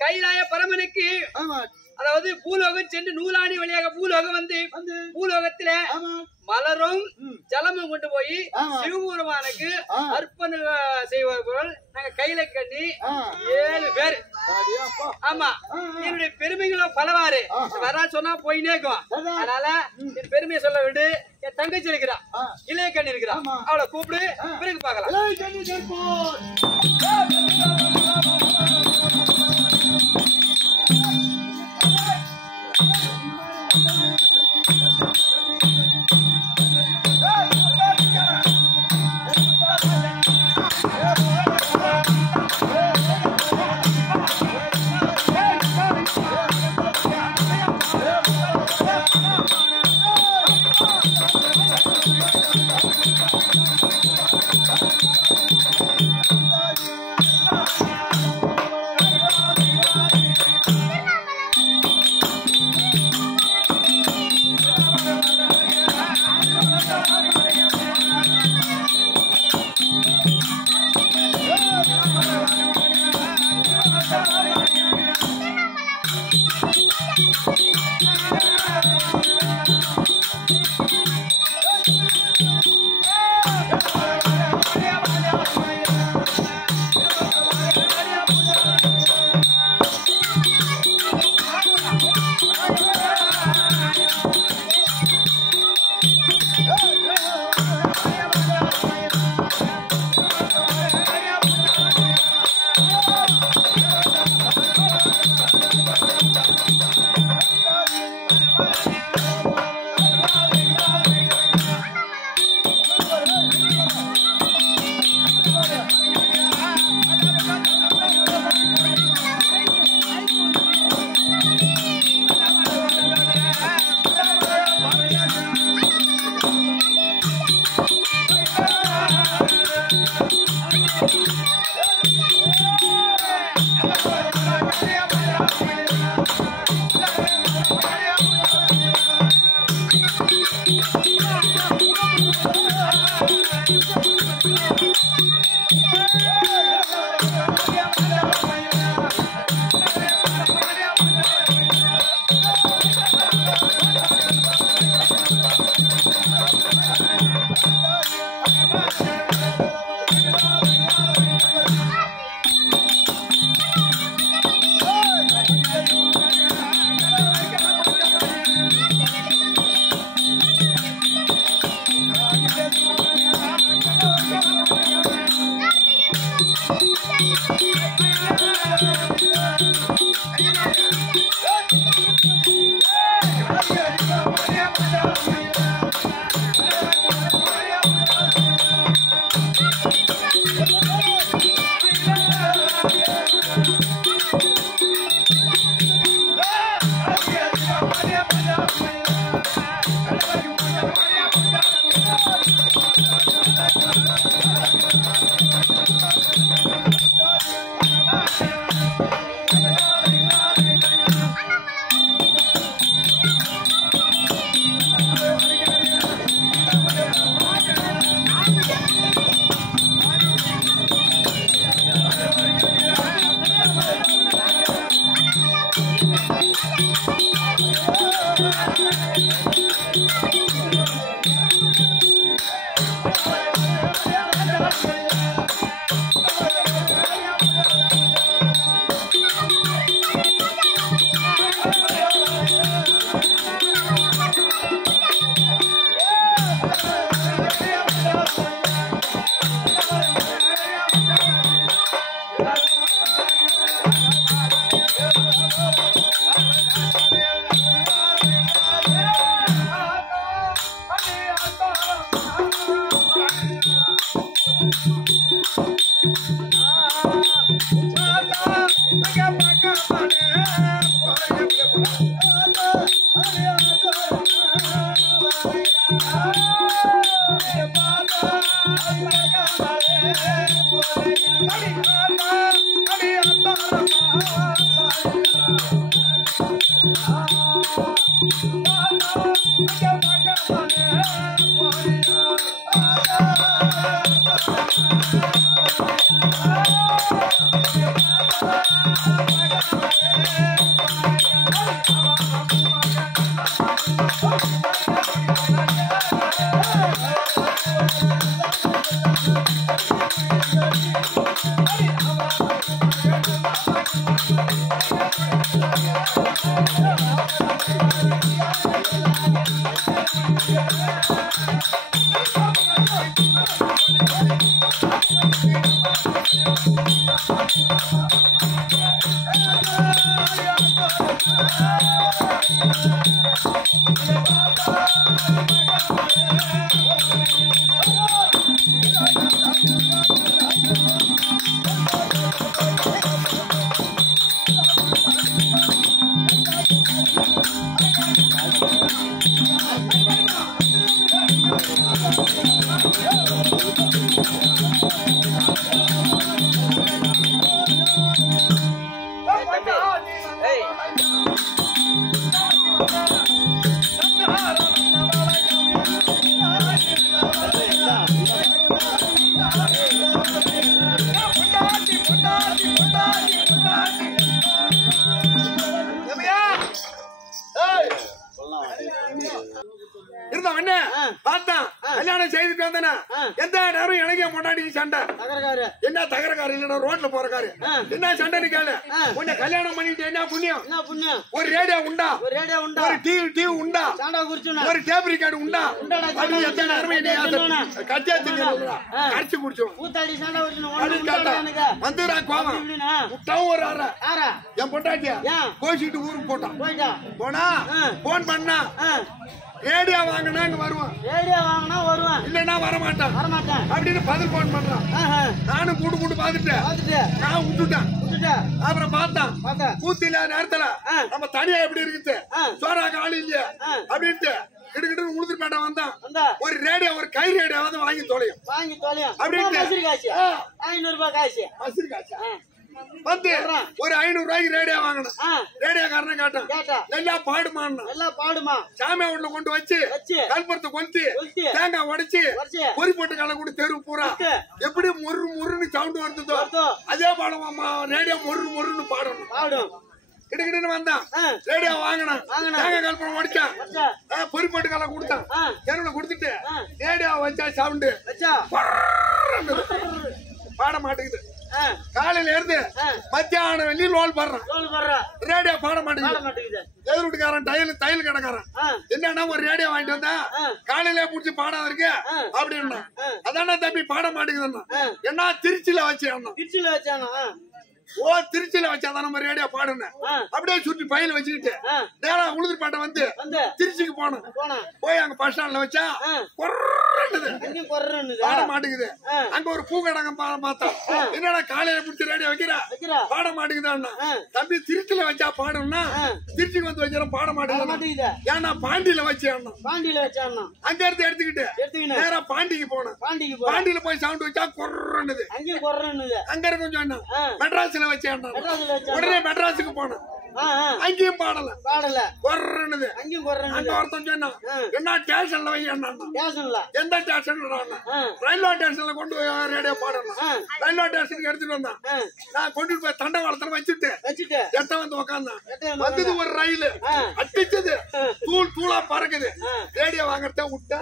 கைலாய பரமனுக்கு அதாவது பூலோகம் சென்று நூலாணி வழியாக பூலோகம் வந்து பூலோகத்தில மலரும் ஜலமும் கொண்டு போய் சிவபெருமானுக்கு அர்ப்பணம் செய்வர்கள் நாங்க கையில கண்ணி 7 பேர். ஆமா, என்னுடைய பெருமைகளும் பலவாறு வரா சொன்னா போயினே இருக்கும். அதனால என் பெருமையை சொல்ல விட்டு என் தங்கச்சி இருக்கிறா, இளைய கண்ணி இருக்கிறா, அவளை கூப்பிடு, பிறகு பார்க்கலாம். கல்யாணம் செய்துட்டு வந்தனா எந்த நேரம் எனக்கு முன்னாடி சண்டை என்ன தகரக்காரு இல்ல ரோட்ல போறக்காரு என்ன சண்டைன்னு கேளு உன்னை கல்யாணம் பண்ணிட்டு என்ன புண்ணியம் ஒரு ரேடியோ உண்டா ஒரு டிவி உண்டா ஒரு டேப் ரெக்கார்டு உண்டா அது எந்த நேரம் கட்டியா தெரியும் கடிச்சு குடிச்சோம் வந்துடா கோவம் முட்டாவும் ஒரு ஆற என் பொண்டாட்டியா கோச்சிட்டு ஊருக்கு போட்டான் போனா போன் பண்ணா ரேடியோ வாங்கினா இங்க வருவான் இல்லன்னா வரமாட்டான் அப்படின்னு பதில் போன் பண்றான் நானும் கூட்டு கூட்டு பாத்துட்டேன் நான் விட்டுட்டேன் அப்புறம் பார்த்தான் பூத்தி இல்லாத நேரத்துல நம்ம தனியா எப்படி இருக்குது சோறாக்க ஆளு இல்லையா அப்படின்ட்டு கிட்ட உளுந்துருப்பேட்டை வந்தான் ஒரு ரேடியோ ஒரு கை ரேடியோவாவது வாங்கி தொலையும் அப்படின்ட்டு 500 ரூபாய் காசு வந்து ஒரு 500 ரூபாய்க்கு ரேடியோ வாங்கணும் ரேடியோக்காரனை கேட்டான் எல்லாம் பாடுமா சாமியா வீட்டுல கொண்டு வச்சு கல்புரத்தை கொளுத்தி தேங்காய் உடைச்சு பொறி போட்டு கலை கூட தெரு பூரா எப்படி முருன்னு சவுண்ட் வருதோ அதே பாடம் ரேடியோ முருன்னு பாடணும் கிட்ட வந்தான் ரேடியோ வாங்கினான் தேங்காய் கல்புரம் உடைச்சான் பொறி போட்டு கலை கொடுத்தான் தெருவுல கொடுத்துட்டு ரேடியோ வச்சா சவுண்டு பாட மாட்டேங்குது காலையில இருந்து மத்தியானம் வெளியே லோல் படுறான் ரேடியோ பாட மாட்டேங்குது எதிர் வீட்டுக்காரன் தையல் கடைக்காரன் என்னன்னா ஒரு ரேடியோ வாங்கிட்டு வந்தா காலையில புடிச்சு பாடம் இருக்கு அப்படின்னா அதான தம்பி பாட மாட்டேங்குதுன்னா என்ன திருச்சியில வச்சானா திருச்சியில வச்சாதான் நம்ம ரேடியோ பாடுன அப்படியே சுற்றி பையில வச்சுக்கிட்டு நேரா உளுந்துருப்பேட்டை வந்து திருச்சிக்கு போனோம் போய் அங்க பஸ் ஸ்டாண்ட்ல வச்சா பாட மாட்டேங்குது அங்க ஒரு பூக்கடங்க பார்த்தா என்னடா காலையில பிடிச்ச ரேடியோ வைக்கிறா பாட மாட்டேங்குது தம்பி திருச்சியில வச்சா பாடணும்னா திருச்சிக்கு வந்து வச்சா பாட மாட்டேங்குது ஏன்னா பாண்டியில வச்சேன் அங்க இருந்து எடுத்துக்கிட்டு நேரா பாண்டிக்கு போனேன் பாண்டியில போய் சவுண்ட் வச்சா கொர்றன்னுது அங்க இருக்கும் சொன்னா மெட்ராஸ்ல வச்சேன் உடனே மெட்ராஸுக்கு போனேன் அங்கேயும் பாடல கொர்றன்னுது அங்க ஒருத்தன் சொன்னா என்ன ஸ்டேஷன்ல வைக்கணும் எந்த ஸ்டேஷன் ரயில்வே ஸ்டேஷன்ல கொண்டு போய் ரேடியோ பாடணும் ரயில்வே ஸ்டேஷனுக்கு எடுத்துட்டு வந்தான் நான் கொண்டு போய் தண்டவாளத்துல வச்சுட்டு எட்ட வந்து உக்காந்தான் வந்தது ஒரு ரயில் அடிச்சது தூளா பறக்குது ரேடியோ வாங்கறத விட்டா